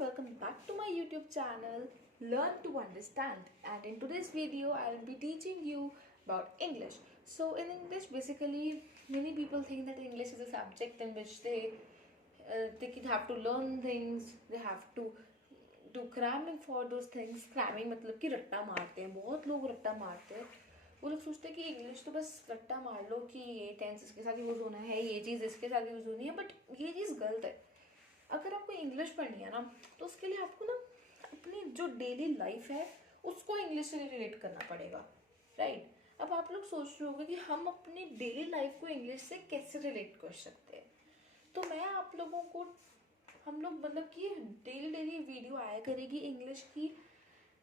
welcome back to my YouTube channel Learn to Understand, and in today's video I'll be teaching you about English. So in English, basically many people think that English is a subject in which they can have to learn things, they have to do cramming for those things. Cramming मतलब कि रट्टा मारते हैं, बहुत लोग रट्टा मारते हैं। वो लोग सोचते हैं कि इंग्लिश तो बस रट्टा मार लो कि ये टेंस इसके साथ यूज़ होना है, ये चीज़ इसके साथ यूज़ होनी है, बट ये चीज़ गलत है। अगर आपको इंग्लिश पढ़नी है ना, तो उसके लिए आपको ना अपनी जो डेली लाइफ है उसको इंग्लिश से रिलेट करना पड़ेगा, राइट? अब आप लोग सोच रहे होंगे कि हम अपनी डेली लाइफ को इंग्लिश से कैसे रिलेट कर सकते हैं। तो मैं आप लोगों को, हम लोग मतलब कि डेली वीडियो आया करेगी इंग्लिश की,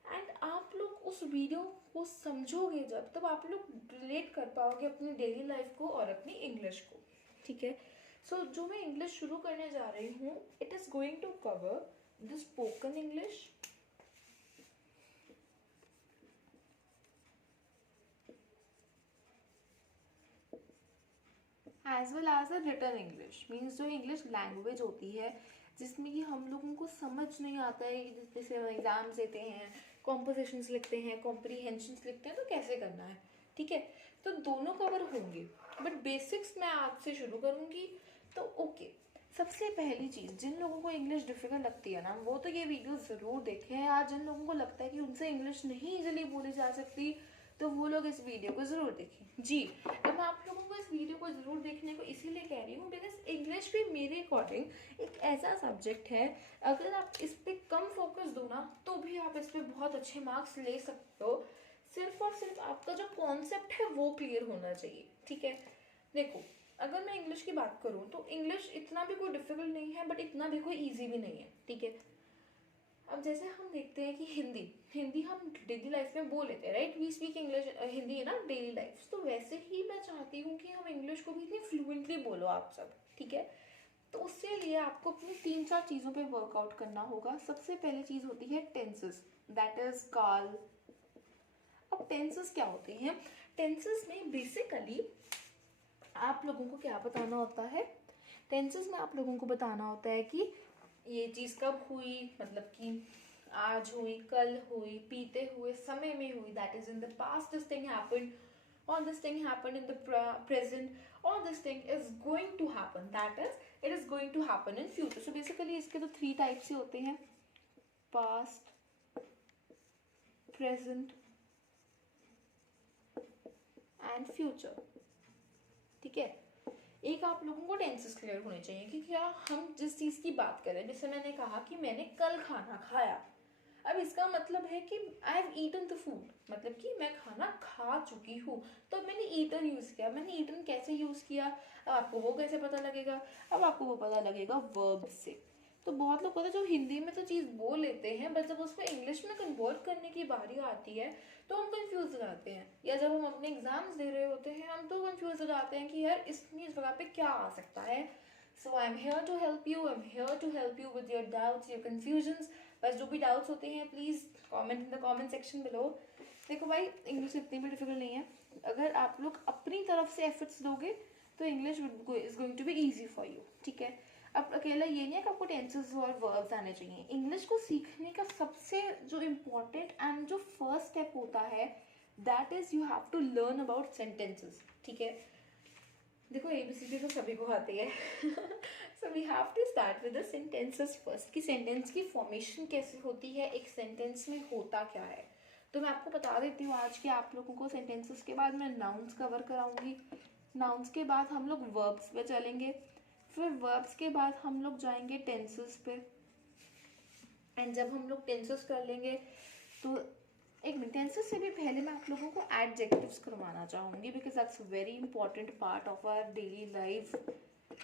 एंड आप लोग उस वीडियो को समझोगे जब, तब आप लोग रिलेट कर पाओगे अपनी डेली लाइफ को और अपनी इंग्लिश को, ठीक है? सो जो मैं इंग्लिश शुरू करने जा रही हूँ, it is going to cover the spoken English, as well as a written English. Means जो इंग्लिश लैंग्वेज होती है जिसमें कि हम लोगों को समझ नहीं आता है, जैसे हम एग्जाम्स देते हैं, कॉम्पोजिशंस लिखते हैं, कॉम्प्रीहेंशंस लिखते हैं, तो कैसे करना है, ठीक है? तो दोनों कवर होंगे, बट बेसिक्स मैं आपसे शुरू करूँगी। तो ओके, सबसे पहली चीज़, जिन लोगों को इंग्लिश डिफ़िकल्ट लगती है ना, वो तो ये वीडियो ज़रूर देखें। आज जिन लोगों को लगता है कि उनसे इंग्लिश नहीं इजीली बोली जा सकती, तो वो लोग इस वीडियो को ज़रूर देखें। जी, तो मैं आप लोगों को इस वीडियो को ज़रूर देखने को इसीलिए कह रही हूँ बिकॉज इंग्लिश भी मेरे अकॉर्डिंग एक ऐसा सब्जेक्ट है, अगर आप इस पर कम फोकस दो ना, तो भी आप इस पर बहुत अच्छे मार्क्स ले सकते हो। सिर्फ और सिर्फ आपका जो कॉन्सेप्ट है वो क्लियर होना चाहिए, ठीक है? देखो, अगर मैं इंग्लिश की बात करूँ तो इंग्लिश इतना भी कोई डिफिकल्ट नहीं है, बट इतना भी कोई ईजी भी नहीं है, ठीक है? अब जैसे हम देखते हैं कि हिंदी हम डेली लाइफ में बोल लेते हैं, right? We speak English, Hindi है ना डेली लाइफ। तो वैसे ही मैं चाहती हूँ कि हम इंग्लिश को भी इतनी फ्लुएंटली बोलो आप सब, ठीक है? तो उसके लिए आपको अपनी 3-4 चीज़ों पे वर्कआउट करना होगा। सबसे पहली चीज़ होती है टेंसेस, दैट इज काल। अब टेंसेस क्या होते हैं? टेंसेस में बेसिकली आप लोगों को क्या बताना होता है? टेंसेस में आप लोगों को बताना होता है कि ये चीज़ कब हुई, मतलब कि आज हुई, कल हुई, बीते हुए समय में हुई, that is in the past this thing happened, or this thing happened in the present, or this thing is going to happen, that is it is going to happen in future. So basically इसके तो 3 types ही होते हैं, past, present and future, ठीक है? एक आप लोगों को टेंसेस क्लियर होने चाहिए कि क्या हम जिस चीज़ की बात कर रहे हैं। जैसे मैंने कहा कि मैंने कल खाना खाया, अब इसका मतलब है कि I have eaten the food, मतलब कि मैं खाना खा चुकी हूँ। तो मैंने ईटन यूज़ किया। मैंने ईटन कैसे यूज़ किया, अब आपको वो कैसे पता लगेगा? अब आपको वो पता लगेगा वर्ब से। तो बहुत लोग पता है जो हिंदी में तो चीज़ बोल लेते हैं, बट जब उसको इंग्लिश में कन्वर्ट करने की बारी आती है तो हम कंफ्यूज हो जाते हैं, या जब हम अपने एग्जाम्स दे रहे होते हैं हम तो कंफ्यूज हो जाते हैं कि यार इसमें इस जगह पे क्या आ सकता है। So I am here to help you, I am here to help you with your doubts, your confusions. बस जो भी डाउट्स होते हैं please comment in the comment section below. देखो भाई, इंग्लिश इतनी भी डिफिकल्ट नहीं है। अगर आप लोग अपनी तरफ से एफर्ट्स दोगे तो English is going to be easy for you, ठीक है? अब अकेला ये नहीं है कि आपको टेंसेस और वर्ब्स आने चाहिए। इंग्लिश को सीखने का सबसे जो इम्पोर्टेंट एंड जो फर्स्ट स्टेप होता है, that is you have to learn about sentences, ठीक है? देखो ABCD तो सभी को आती है so we have to start with the sentences first, कि सेंटेंस की फॉर्मेशन कैसे होती है, एक सेंटेंस में होता क्या है। तो मैं आपको बता देती हूँ आज के आप लोगों को, सेंटेंसेस के बाद मैं नाउन्स कवर कराऊंगी, नाउन्स के बाद हम लोग वर्ब्स पे चलेंगे, फिर वर्ब्स के बाद हम लोग जाएंगे टेंसेस पे, एंड जब हम लोग टेंसेस कर लेंगे तो एक मिनट, टेंसेस से भी पहले मैं आप लोगों को एडजेक्टिव्स करवाना चाहूँगी because that's very important part of our daily life,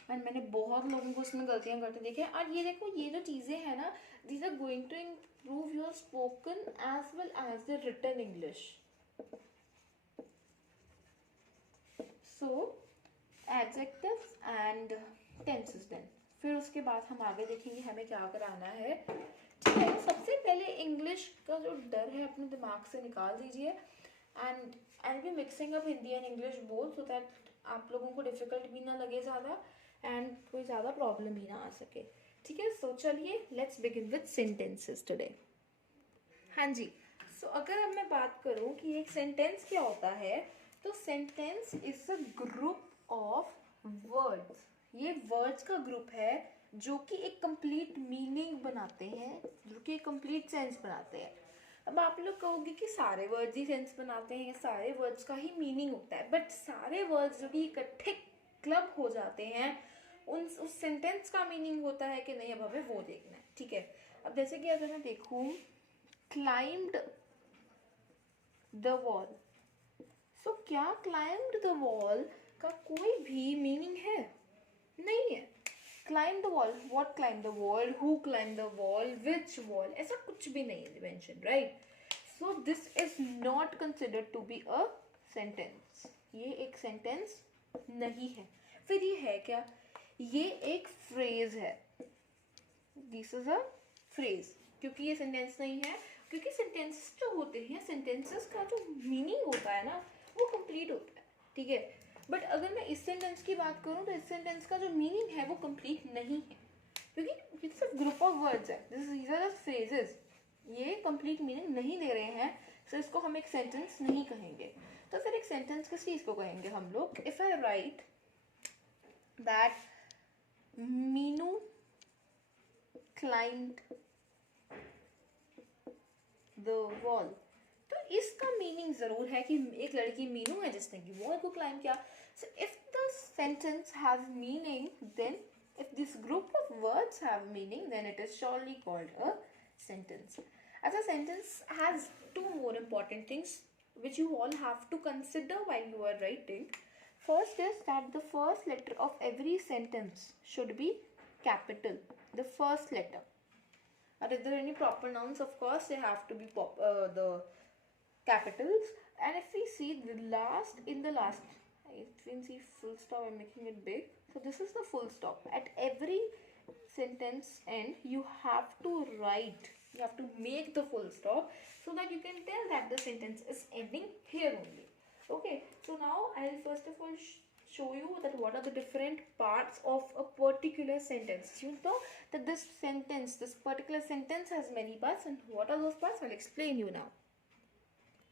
and मैंने बहुत लोगों को इसमें गलतियाँ करते देखे हैं। और ये देखो, ये जो चीज़ें हैं ना, these are going to improve your spoken as well as the written English. So adjectives and tenses then, फिर उसके बाद हम आगे देखेंगे हमें क्या कराना है, ठीक है? सबसे पहले इंग्लिश का जो डर है अपने दिमाग से निकाल दीजिए, and I be mixing up Hindi and English both, so that आप लोगों को डिफिकल्ट भी ना लगे ज़्यादा एंड कोई ज़्यादा प्रॉब्लम भी ना आ सके। ठीक है, सो चलिए let's begin with sentences today. हाँ जी, सो अगर अब मैं बात करूँ कि एक सेंटेंस क्या होता है, तो sentence is a group of words. ये वर्ड्स का ग्रुप है जो कि एक कंप्लीट मीनिंग बनाते हैं, जो कि एक कंप्लीट सेंस बनाते हैं। अब आप लोग कहोगे कि सारे वर्ड्स ही सेंस बनाते हैं, सारे वर्ड्स का ही मीनिंग होता है, बट सारे वर्ड्स जो कि इकट्ठे क्लब हो जाते हैं उस सेंटेंस का मीनिंग होता है कि नहीं, अब हमें वो देखना है। ठीक है, अब जैसे कि अगर मैं देखूँ climbed the wall, so क्या climbed the wall का कोई भी मीनिंग है? नहीं है। climb the wall, what climbed the wall, who climbed the wall, which wall, ऐसा कुछ भी नहीं है mentioned, right? So this is not considered to be a sentence. ये एक sentence नहीं है। फिर ये है क्या? ये एक phrase है। This is a phrase, क्योंकि ये sentence नहीं है, क्योंकि सेंटेंसेस जो होते हैं, सेंटेंसेस का जो मीनिंग होता है ना, वो कंप्लीट होता है। ठीक है, बट अगर मैं इस सेंटेंस की बात करूँ तो इस सेंटेंस का जो मीनिंग है वो कंप्लीट नहीं है, क्योंकि it's a group of words है, दीज आर फ्रेजेस, ये कंप्लीट मीनिंग नहीं दे रहे हैं, तो इसको हम एक सेंटेंस नहीं कहेंगे। तो फिर एक सेंटेंस किस चीज़ को कहेंगे हम लोग? If I right that Meenu climbed the wall, तो इसका मीनिंग जरूर है कि एक लड़की मीनू है जिसने कि वॉल को क्लाइंब किया। So if the sentence has meaning, then if this group of words have meaning, then it is surely called a sentence. As a sentence has two more important things which you all have to consider while you are writing. First is that the first letter of every sentence should be capital, the first letter. And if there are any proper nouns, of course they have to be the capitals. And if we see the last, in the last, I can see full stop, I'm making it big, so this is the full stop. At every sentence end you have to write, you have to make the full stop, so that you can tell that the sentence is ending here only. Okay, so now I'll first of all show you that what are the different parts of a particular sentence. You know that this sentence, this particular sentence has many parts, and what are those parts? I'll explain you now.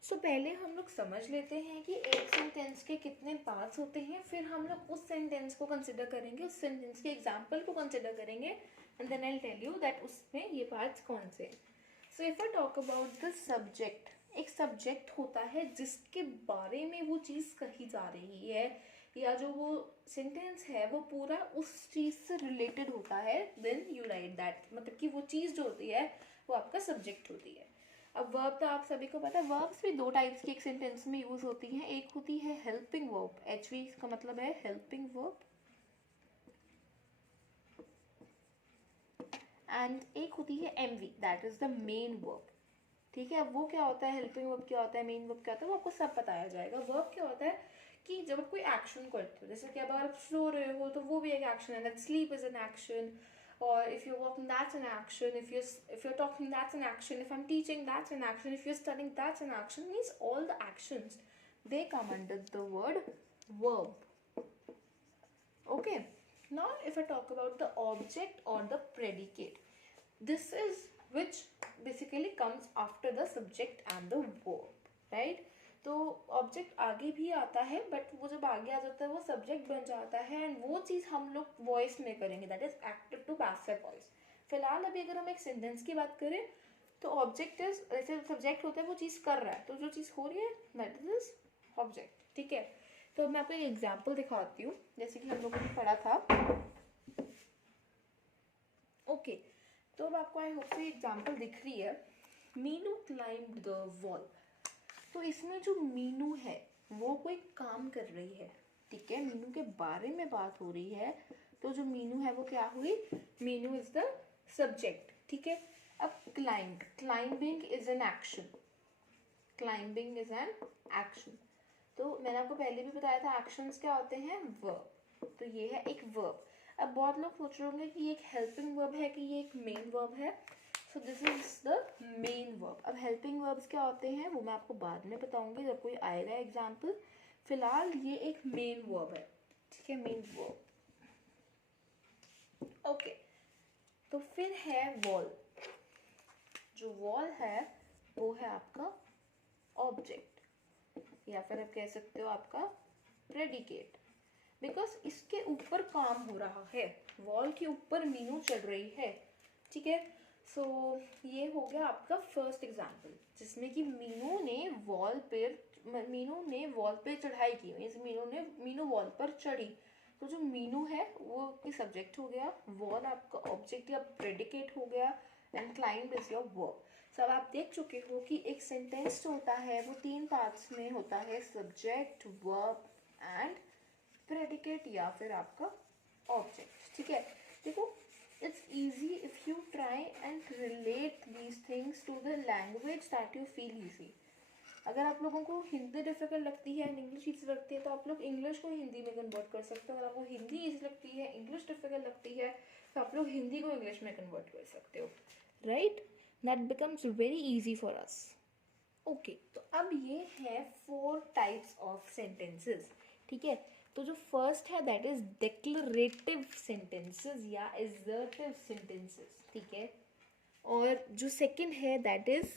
सो पहले हम लोग समझ लेते हैं कि एक sentence के कितने पार्ट्स होते हैं, फिर हम लोग उस सेंटेंस को कंसिडर करेंगे, उस सेंटेंस के एग्जाम्पल को कंसिडर करेंगे, and then I will tell you that उसमें ये पार्ट्स कौन से हैं। So if I talk about the subject, एक सब्जेक्ट होता है जिसके बारे में वो चीज़ कही जा रही है, या जो वो सेंटेंस है वो पूरा उस चीज़ से रिलेटेड होता है, देन यू राइट दैट, मतलब कि वो चीज़ जो होती है वो आपका सब्जेक्ट होती है। अब वर्ब तो आप सभी को पता है, वर्ब्स भी दो टाइप्स की एक सेंटेंस में यूज होती हैं। एक होती है हेल्पिंग वर्ब, HV का मतलब है हेल्पिंग वर्ब, एंड एक होती है MV, that is the main verb. ठीक है, अब वो क्या होता है, हेल्पिंग वर्ब क्या होता है, मेन वर्ब क्या होता है, वो आपको सब बताया जाएगा। वर्ब क्या होता है कि जब आप कोई एक्शन करते हो, जैसे कि अब आप सो रहे हो तो वो भी एक एक्शन है, that sleep is an action, or if you're walking, that's an action, if you're talking, that's an action, if I'm teaching, that's an action, if you're studying, that's an action. Means all the actions, they come under the word verb. Okay, now if I talk about the object or the predicate, this is which basically comes after the subject and the verb, right? तो object आगे भी आता है, but वो जब आगे आ जाता है वो सब्जेक्ट बन जाता है, एंड वो चीज़ हम लोग वॉइस में करेंगे, that is active to passive voice. फिलहाल अभी अगर हम एक सेंटेंस की बात करें तो ऑब्जेक्ट इज, जैसे सब्जेक्ट होता है वो चीज़ कर रहा है, तो जो चीज़ हो रही है दैट इज ऑब्जेक्ट। ठीक है, तो मैं आपको एक एग्जाम्पल दिखाती हूँ, जैसे कि हम लोगों ने पढ़ा था। ओके, तो अब आपको आई होप से एग्जाम्पल दिख रही है, मीनू क्लाइम्ड द वॉल। तो इसमें जो मीनू है वो कोई काम कर रही है, ठीक है, मीनू के बारे में बात हो रही है, तो जो मीनू है वो क्या हुई, मीनू इज द सब्जेक्ट। ठीक है, अब climb, climbing is an action, climbing is an action. तो मैंने आपको पहले भी बताया था एक्शंस क्या होते हैं, वर्ब, तो ये है एक वर्ब। अब बहुत लोग सोच रहे होंगे कि ये एक हेल्पिंग वर्ब है कि ये एक मेन वर्ब है, so this is the main verb. अब हेल्पिंग वर्ब्स क्या होते हैं वो मैं आपको बाद में बताऊंगी जब कोई आएगा एग्जाम्पल, फिलहाल ये एक मेन वर्ब है। ठीक है, मेन वर्ब। ओके, तो फिर है वॉल। जो वॉल है वो है आपका ऑब्जेक्ट, या फिर आप कह सकते हो आपका प्रेडिकेट, बिकॉज इसके ऊपर काम हो रहा है, वॉल के ऊपर मीनू चढ़ रही है, ठीक है। सो ये हो गया आपका फर्स्ट एग्जाम्पल, जिसमें कि मीनू ने वॉल पे चढ़ाई की, मीन्स मीनू वॉल पर चढ़ी। तो जो मीनू है वो की सब्जेक्ट हो गया, वॉल आपका ऑब्जेक्ट या प्रेडिकेट हो गया, and climb is your verb. सब आप देख चुके हो कि एक सेंटेंस जो होता है वो 3 पार्ट्स में होता है, सब्जेक्ट, वर्ब एंड प्रेडिकेट या फिर आपका ऑब्जेक्ट, ठीक है। देखो, it's easy if you try and relate these things to the language that you feel easy. अगर आप लोगों को हिंदी डिफिकल्ट लगती है एंड इंग्लिश ईजी लगती है तो आप लोग इंग्लिश को हिंदी में कन्वर्ट कर सकते हो। अगर आपको हिंदी ईजी लगती है, इंग्लिश डिफिकल्ट लगती है, तो आप लोग हिंदी को इंग्लिश में कन्वर्ट कर सकते हो, right. That becomes very easy for us. Okay, तो अब ये है 4 टाइप्स ऑफ सेंटेंसेस, ठीक है। तो जो फर्स्ट है दैट इज डिक्लरेटिव सेंटेंसेस या असर्टिव सेंटेंसेस, ठीक है। और जो सेकंड है दैट इज,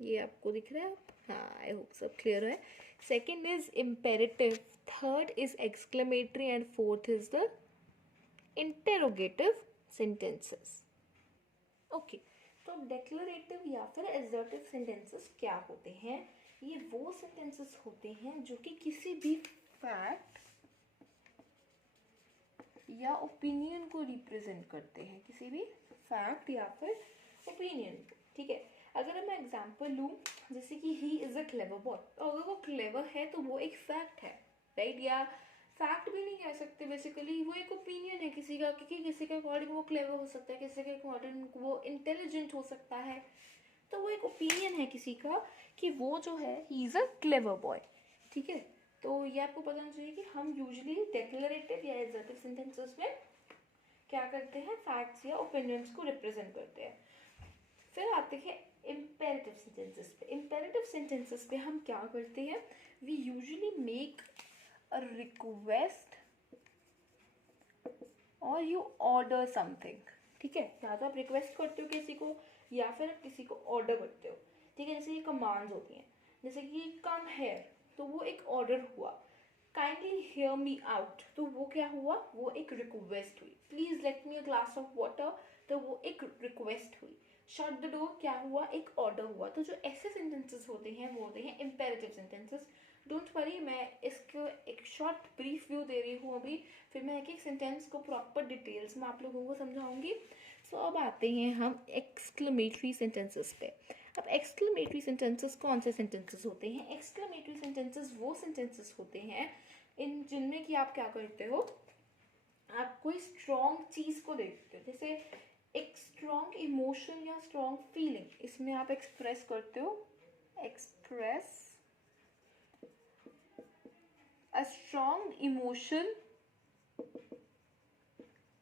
ये आपको दिख रहा है, हाँ आई होप सब क्लियर है। Second is imperative, third is exclamatory and fourth is the interrogative sentences. Okay, तो डिक्लरेटिव या फिर असर्टिव सेंटेंसेस क्या होते हैं? ये वो सेंटेंसेस होते हैं जो कि किसी भी फैक्ट या ओपिनियन को रिप्रेजेंट करते हैं, किसी भी फैक्ट या फिर ओपिनियन को, ठीक है। अगर मैं एग्जांपल लूँ, जैसे कि he is a clever boy, तो अगर वो क्लेवर है तो वो एक फैक्ट है, राइट। या फैक्ट भी नहीं कह सकते, बेसिकली वो एक ओपिनियन है किसी का, क्योंकि किसी के अकॉर्डिंग वो क्लेवर हो सकता है, किसी के अकॉर्डिंग वो इंटेलिजेंट हो सकता है। तो वो एक ओपिनियन है किसी का कि वो जो है he is a clever boy, ठीक है। तो ये आपको पता होना चाहिए कि हम यूजुअली डिक्लरेटिव या असर्टिव सेंटेंसेस में क्या करते हैं, फैक्ट्स या ओपिनियंस को रिप्रेजेंट करते हैं। फिर आते हैं इम्पेरेटिव सेंटेंसेस पे। इम्पेरेटिव सेंटेंसेस पे हम क्या करते हैं, we usually make a request और यू ऑर्डर समथिंग, ठीक है। या तो आप रिक्वेस्ट करते हो किसी को या फिर आप किसी को ऑर्डर करते हो, ठीक है। जैसे ये कमांड्स होती हैं, जैसे कि कम हेयर, तो वो एक ऑर्डर हुआ। काइंडली हेयर मी आउट, तो वो क्या हुआ, वो एक रिक्वेस्ट हुई। Please let me a glass of water, तो वो एक रिक्वेस्ट हुई। शट द डोर क्या हुआ, एक ऑर्डर हुआ। तो जो ऐसे सेंटेंसेस होते हैं वो होते हैं इम्पेरेटिव सेंटेंसेस। डोंट वरी, मैं इसको एक शॉर्ट ब्रीफ व्यू दे रही हूँ अभी, फिर मैं एक एक सेंटेंस को प्रॉपर डिटेल्स में आप लोगों को समझाऊंगी। सो अब आते हैं हम एक्सक्लेमेटरी सेंटेंसेस पे। अब एक्सक्लेमेटरी सेंटेंसेस कौन से सेंटेंसेस होते हैं? एक्सक्लेमेटरी सेंटेंसेस वो सेंटेंसेस होते हैं इन जिनमें कि आप क्या करते हो, आप कोई स्ट्रॉन्ग चीज़ को देखते हो, जैसे एक स्ट्रॉन्ग इमोशन या स्ट्रॉन्ग फीलिंग, इसमें आप एक्सप्रेस करते हो, एक्सप्रेस अ स्ट्रॉन्ग इमोशन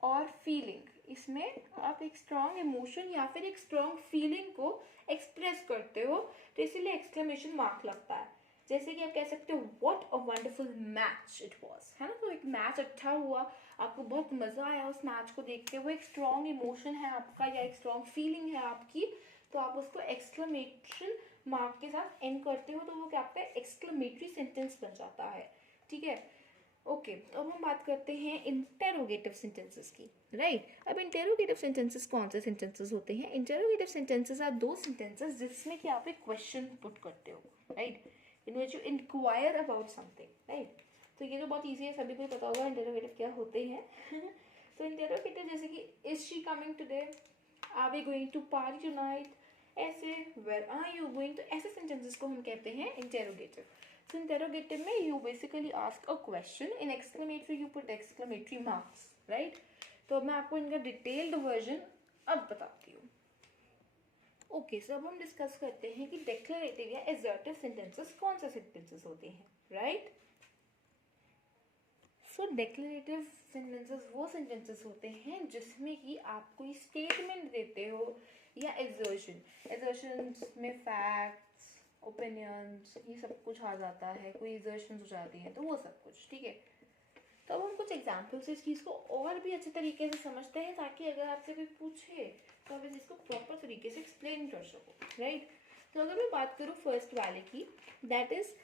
और फीलिंग, इसमें आप एक स्ट्रॉन्ग इमोशन या फिर एक स्ट्रॉन्ग फीलिंग को एक्सप्रेस करते हो, तो इसीलिए एक्सक्लेमेशन मार्क लगता है। जैसे कि आप कह सकते हो what a wonderful match it was, है ना। तो एक मैच अच्छा हुआ, आपको बहुत मजा आया उस मैच को देखते हुए, एक स्ट्रॉन्ग इमोशन है आपका या एक स्ट्रॉन्ग फीलिंग है आपकी, तो आप उसको एक्सक्लेमेशन मार्क के साथ एंड करते हो, तो वो क्या आपका एक्सक्लेमेटरी सेंटेंस बन जाता है, ठीक है। ओके, तो अब हम बात करते हैं इंटेरोगेटिव सेंटेंसेस की, राइट। अब इंटेरोगेटिव सेंटेंसेस कौन से सेंटेंसेस होते हैं? Interrogative sentences are those sentences जिसमें कि आप एक क्वेश्चन पुट करते हो, right, in which you inquire about something, right. तो ये तो बहुत ईजी है, सभी को पता होगा इंटेरोगेटिव क्या होते हैं। तो इंटेरोगेटिव जैसे कि is she coming today, are we going to party tonight, ऐसे वेयर आर यू गोइंग, तो ऐसे सेंटेंसेस को हम कहते हैं इंटेरोगेटिव। So interrogative में you basically ask a question, in exclamatory you put exclamatory marks, right? तो मैं आपको इनका डिटेल्ड वर्जन अब बताती हूँ। ओके, सो अब हम डिस्कस करते हैं कि डिक्लेरेटिव या असर्टिव सेंटेंसेस कौन से सेंटेंसेस होते हैं, राइट। सो डिक्लेरेटिव सेंटेंसेस वो सेंटेंसेस होते हैं जिसमें कि आप कोई स्टेटमेंट देते हो या एक्सर्शन, एक्सर्शंस में फैक्ट्स, ओपिनियंस, ये सब कुछ आ जाता है, कोई एक्सर्शंस हो जाती हैं, तो वो सब कुछ, ठीक है। तो अब हम कुछ एग्जाम्पल से इस चीज़ को और भी अच्छे तरीके से समझते हैं, ताकि अगर आपसे कोई पूछे तो आप इस चीज़ को प्रॉपर तरीके से एक्सप्लेन कर सको, राइट। तो अगर मैं बात करूँ फर्स्ट वाले की, that is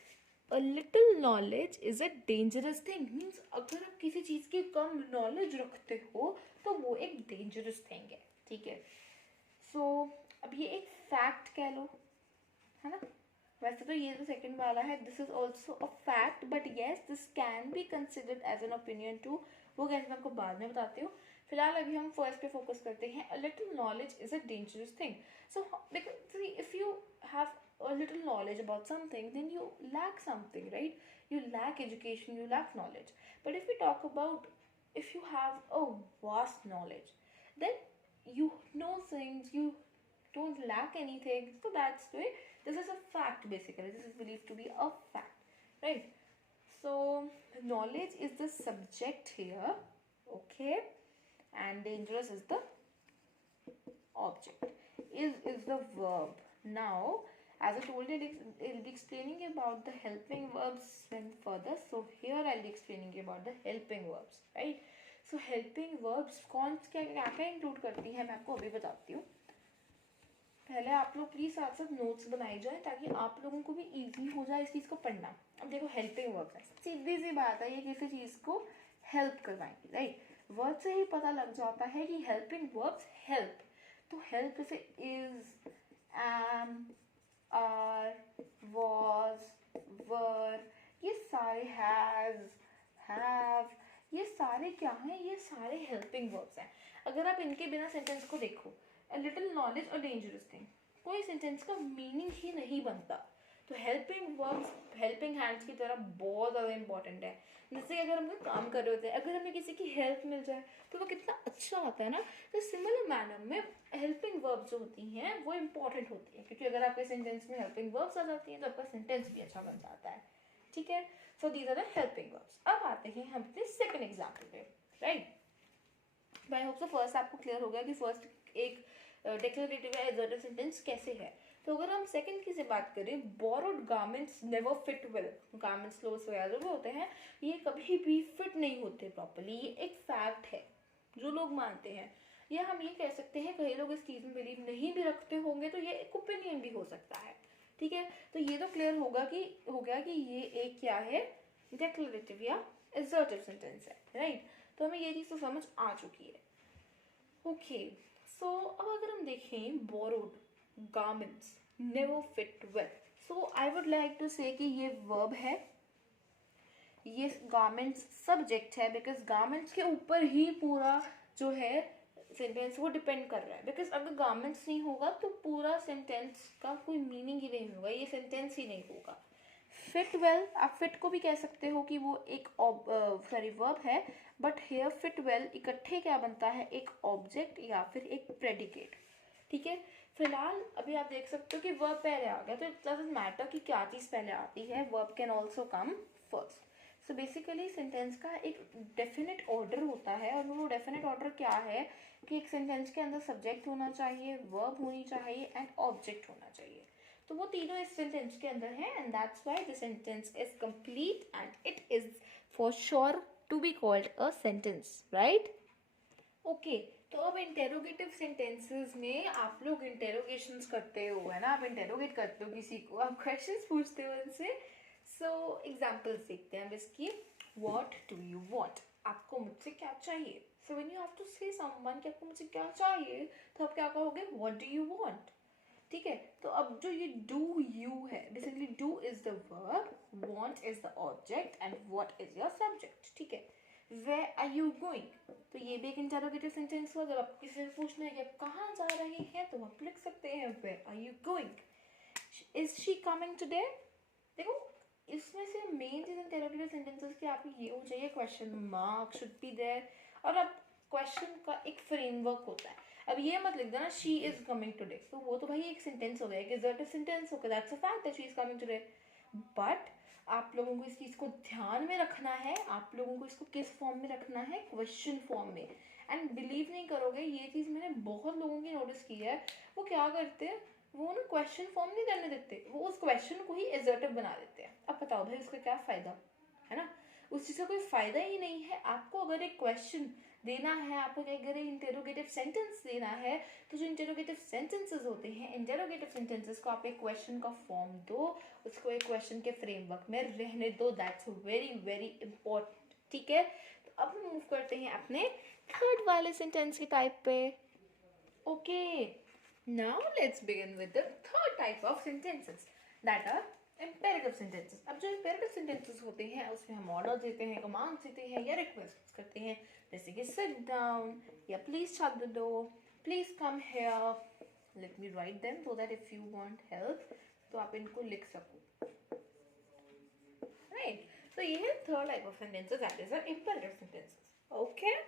a little knowledge is a dangerous thing. Means अगर आप किसी चीज़ की कम नॉलेज रखते हो तो वो एक डेंजरस थिंग है, ठीक है। सो अब ये एक फैक्ट कह लो, है ना। वैसे तो ये जो सेकंड वाला है, this is also a fact, but yes this can be considered as an opinion too. वो कैसे मैं आपको बाद में बताती हूँ। फिलहाल अभी हम फर्स्ट पे फोकस करते हैं। A little knowledge is a dangerous thing. So because if you have a little knowledge about something, then you lack something, right? You lack education, you lack knowledge. But if we talk about, if you have a vast knowledge, then you know things, you don't lack anything. So that's the way. This is a fact basically. This is believed to be a fact, right? So knowledge is the subject here, okay, and dangerous is the object. Is the verb. Now, as I told you, I'll be explaining about the helping verbs when further. So here I'll be explaining about the helping verbs, right? So helping verbs कौन क्या क्या क्या include करती है मैं आपको अभी बताती हूँ। पहले आप लोग प्लीज साथ साथ नोट्स बनाई जाए, ताकि आप लोगों को भी इजी हो जाए इस चीज़ को पढ़ना। अब देखो हेल्पिंग वर्ब्स है, सीधी सी बात है, ये किसी चीज़ को हेल्प करवाएंगे, राइट। वर्ब से ही पता लग जाता है कि हेल्पिंग वर्ब्स हेल्प। तो हेल्प जैसे इज, एम, आर, वॉज, वर, ये सारे हैज, हैव, ये सारे क्या हैं, ये सारे हेल्पिंग वर्ब्स हैं। अगर आप इनके बिना सेंटेंस को देखो, अ लिटिल नॉलेज और डेंजरस थिंग, कोई सेंटेंस का मीनिंग ही नहीं बनता। तो हेल्पिंग वर्ब्स हेल्पिंग हैंड्स की तरह बहुत ज़्यादा इंपॉर्टेंट है। जैसे अगर हम कोई काम कर रहे होते हैं, अगर हमें किसी की हेल्प मिल जाए तो वो कितना अच्छा होता है ना। तो सिमिलर मैनर में हेल्पिंग वर्ब्स जो होती हैं वो इंपॉर्टेंट होती है, क्योंकि अगर आपके सेंटेंस में हेल्पिंग वर्ब्स आ जाती हैं तो आपका सेंटेंस भी अच्छा बन जाता है, ठीक है। So these are the helping verbs. अब आते हैं हम अपने सेकंड एग्जाम्पल पे, right. I hope so first आपको क्लियर हो गया कि फर्स्ट एक डिक्लेरेटिव या एग्जर्टिव सेंटेंस कैसे है। तो अगर हम सेकंड की से बात करें, borrowed garments never fit well. Garments clothes वगैरह जो भी होते हैं ये कभी भी फिट नहीं होते प्रॉपर्ली, ये एक फैक्ट है जो लोग मानते हैं। या हम ये कह सकते हैं कई लोग इस चीज़ में बिलीव नहीं भी रखते होंगे, तो ये एक ओपिनियन भी हो सकता है, ठीक है। तो ये तो क्लियर होगा कि हो गया कि ये एक क्या है, डिक्लेरेटिव या एग्जर्टिव सेंटेंस है, राइट। तो हमें ये चीज़ तो समझ आ चुकी है, ओके। सो अब अगर हम देखें borrowed garments never fit well, so I would like to say कि ये वर्ब है, ये गारमेंट्स सब्जेक्ट है, बिकॉज गारमेंट्स के ऊपर ही पूरा जो है सेंटेंस वो डिपेंड कर रहा है। बिकॉज अगर गारमेंट्स नहीं होगा तो पूरा सेंटेंस का कोई मीनिंग ही नहीं होगा, ये सेंटेंस ही नहीं होगा। फिट वेल, आप फिट को भी कह सकते हो कि वो एक वर्ब है, बट हेयर फिट वेल इकट्ठे क्या बनता है, एक ऑब्जेक्ट या फिर एक प्रेडिकेट, ठीक है। फिलहाल अभी आप देख सकते हो कि वर्ब पहले आ गया, तो इट डजंट मैटर कि क्या चीज़ पहले आती है, verb can also come first. So basically sentence का एक डेफिनेट ऑर्डर होता है, और वो डेफिनेट ऑर्डर क्या है कि एक सेंटेंस के अंदर सब्जेक्ट होना चाहिए, वर्ब होनी चाहिए एंड ऑब्जेक्ट होना चाहिए। तो वो तीनों इस सेंटेंस के अंदर है, and that's why the sentence is complete and it is for sure to be called a sentence, right. Okay, तो अब इंटेरोगेटिव सेंटेंसेस में आप लोग इंटेरोगेशंस करते हो, है ना, आप इंटेरोगेट करते हो किसी को, आप क्वेश्चंस पूछते हो उनसे। सो एग्जांपल्स देखते हैं हम इसकी। व्हाट डू यू वांट, आपको मुझसे क्या चाहिए। So when you have to say someone कि आपको मुझसे क्या चाहिए, तो आप क्या कहोगे, व्हाट डू यू वांट, ठीक है। तो अब जो ये डू यू है, basically do is the verb, want is the object and what is your subject, ठीक है। Where are you going, तो ये भी एक इंटरोगेटिव सेंटेंस हुआ। अगर आप किसी से पूछना है कि आप कहाँ जा रहे हैं तो आप लिख सकते हैं where are you going, is she coming today। देखो इसमें से मेन चीज इंटरोगेटिव सेंटेंसेस की आपको ये हो चाहिए, question mark should be there, और अब क्वेश्चन का एक फ्रेमवर्क होता है। अब ये मत लिख देना शी इज कमिंग टुडे, तो वो तो भाई एक सेंटेंस हो गया, एक एग्जर्टिव सेंटेंस हो गया, that's a fact that she is coming today. But आप लोगों को इस चीज़ को ध्यान में रखना है, आप लोगों को इसको किस फॉर्म में रखना है, क्वेश्चन फॉर्म में। एंड बिलीव नहीं करोगे, ये चीज़ मैंने बहुत लोगों की नोटिस की है, वो क्या करते हैं, वो ना क्वेश्चन फॉर्म नहीं करने देते, वो उस क्वेश्चन को ही एजर्टिव बना देते हैं। अब बताओ भाई उसका क्या फ़ायदा, है ना। उस चीज़ का कोई फ़ायदा ही नहीं है। आपको अगर एक क्वेश्चन देना है, आपको अगर इंटेरोगेटिव सेंटेंस देना है, तो जो इंटेरोगेटिव सेंटेंसेस होते हैं, इंटेरोगेटिव सेंटेंसेस को आप एक क्वेश्चन का फॉर्म दो, उसको एक क्वेश्चन के फ्रेमवर्क में रहने दो। दैट्स वेरी वेरी इंपॉर्टेंट, ठीक है। तो अब हम मूव करते हैं अपने थर्ड वाले सेंटेंस के टाइप पे। Okay, now let's begin with the third type of sentences that are imperative sentences. अब जो इम्पेरेटिव सेंटेंसेस होते हैं उसमें हम ऑर्डर देते हैं, कमांड्स देते हैं या रिक्वेस्ट करते हैं, जैसे कि सिट डाउन या please shut the door, please come here. Let me write them so that if you want help तो आप इनको लिख सको, राइट। तो ये है third type of sentences, that is imperative sentences. Okay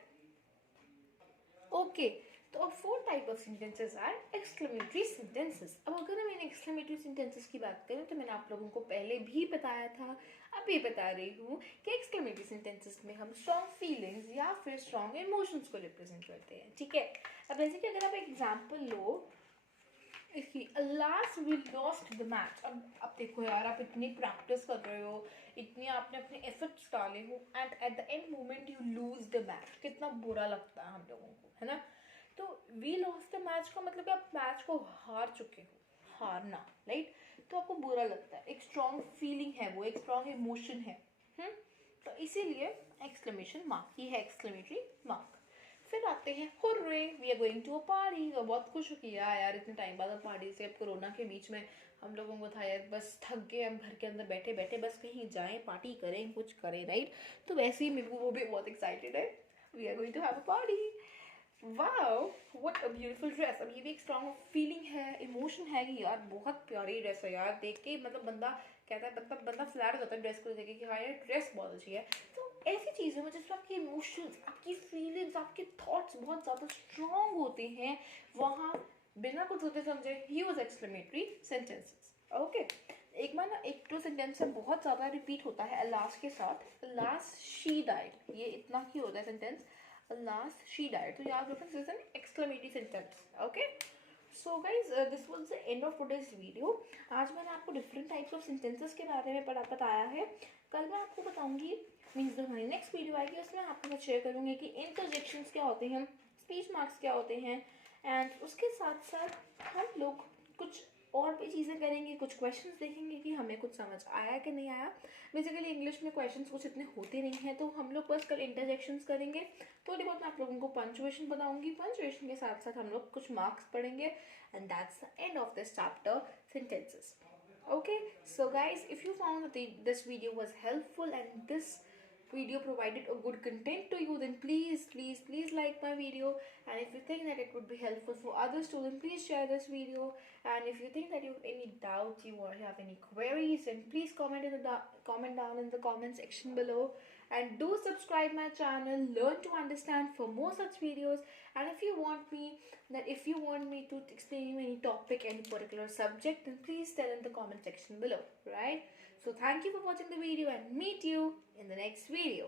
okay, तो अब fourth type of sentences are exclamatory sentences. अब अगर हम इन एक्सक्लेमेटरी सेंटेंसेस की बात करें तो मैंने आप लोगों को पहले भी बताया था, अभी बता रही हूँ कि एक्सक्लेमेटरी सेंटेंसेस में हम स्ट्रॉन्ग फीलिंग्स या फिर स्ट्रॉन्ग इमोशंस को रिप्रेजेंट करते हैं, ठीक है। अब जैसे कि अगर आप एग्जाम्पल लो, last we lost the match. अब देखो यार, आप इतनी प्रैक्टिस कर रहे हो, इतनी आपने अपने एफर्ट्स डाले हो, and at the end moment you lose the match, कितना बुरा लगता है हम लोगों को, है ना। तो वी लॉस्ट द मैच का मतलब आप मैच को हार चुके हो, हारना, राइट। तो आपको बुरा लगता है, एक स्ट्रॉन्ग फीलिंग है वो, एक स्ट्रॉन्ग इमोशन है। तो इसीलिए एक्सक्लेमेशन मार्क ही है एक्सक्लेमेटरी मार्क। फिर आते हैं hurray, we are going to a party. तो बहुत खुश हो किया यार, इतने टाइम बाद पार्टी से, अब कोरोना के बीच में हम लोगों को था यार बस थक गए हम घर के अंदर बैठे बैठे, बस कहीं जाएं, पार्टी करें, कुछ करें, राइट। तो वैसे ही मेरे को वो भी बहुत एक्साइटेड है, we are going to have a party. Wow, what a beautiful dress. अब ये भी एक स्ट्रॉन्ग फीलिंग है, इमोशन है कि यार बहुत प्यारी ड्रेस है यार, देख के मतलब बंदा कहता है, मतलब बंदा फ्लैट हो जाता है ड्रेस को देख के कि हाँ यार ड्रेस बहुत अच्छी है। तो ऐसी चीज़ें जिसमें आपके इमोशंस, आपकी फीलिंग्स, आपके थॉट्स बहुत ज़्यादा स्ट्रॉन्ग होते हैं, वहाँ बिना कुछ सोचे समझे यूज एक्सक्लेमेटरी सेंटेंसेस। ओके, एक बार ना एक तो सेंटेंस में बहुत ज़्यादा रिपीट होता है लास्ट के साथ, लास्ट शी डाइड, ये इतना ही होता है sentence, last she died. So याद रखना, this is an exclamatory sentence. Okay. So guys, this was the end of today's video. आज मैंने आपको different types of sentences के बारे में बताया है। कल मैं आपको बताऊंगी, मीन्स जो हमारी नेक्स्ट वीडियो आएगी उसमें आपके साथ शेयर करूंगी कि इंटरजेक्शंस क्या होते हैं, स्पीच मार्क्स क्या होते हैं, एंड उसके साथ साथ हम लोग कुछ और भी चीज़ें करेंगे, कुछ क्वेश्चंस देखेंगे कि हमें कुछ समझ आया कि नहीं आया। बेसिकली इंग्लिश में क्वेश्चंस कुछ इतने होते नहीं हैं, तो हम लोग बस कल इंटरजेक्शंस करेंगे, थोड़ी बहुत मैं आप लोगों को पंचुएशन बताऊंगी, पंचुएशन के साथ साथ हम लोग कुछ मार्क्स पढ़ेंगे, and that's the end of this chapter sentences. Okay, so guys, if you found that this video was helpful and this video provided a good content to you, then please like my video. And if you think that it would be helpful for others too, then please share this video. And if you think that you have any doubts, you or have any queries, then please comment down in the comment section below. And do subscribe my channel, learn to understand for more such videos. And if you want me to explain you any topic, any particular subject, then please tell in the comment section below, right? So thank you for watching the video and meet you in the next video.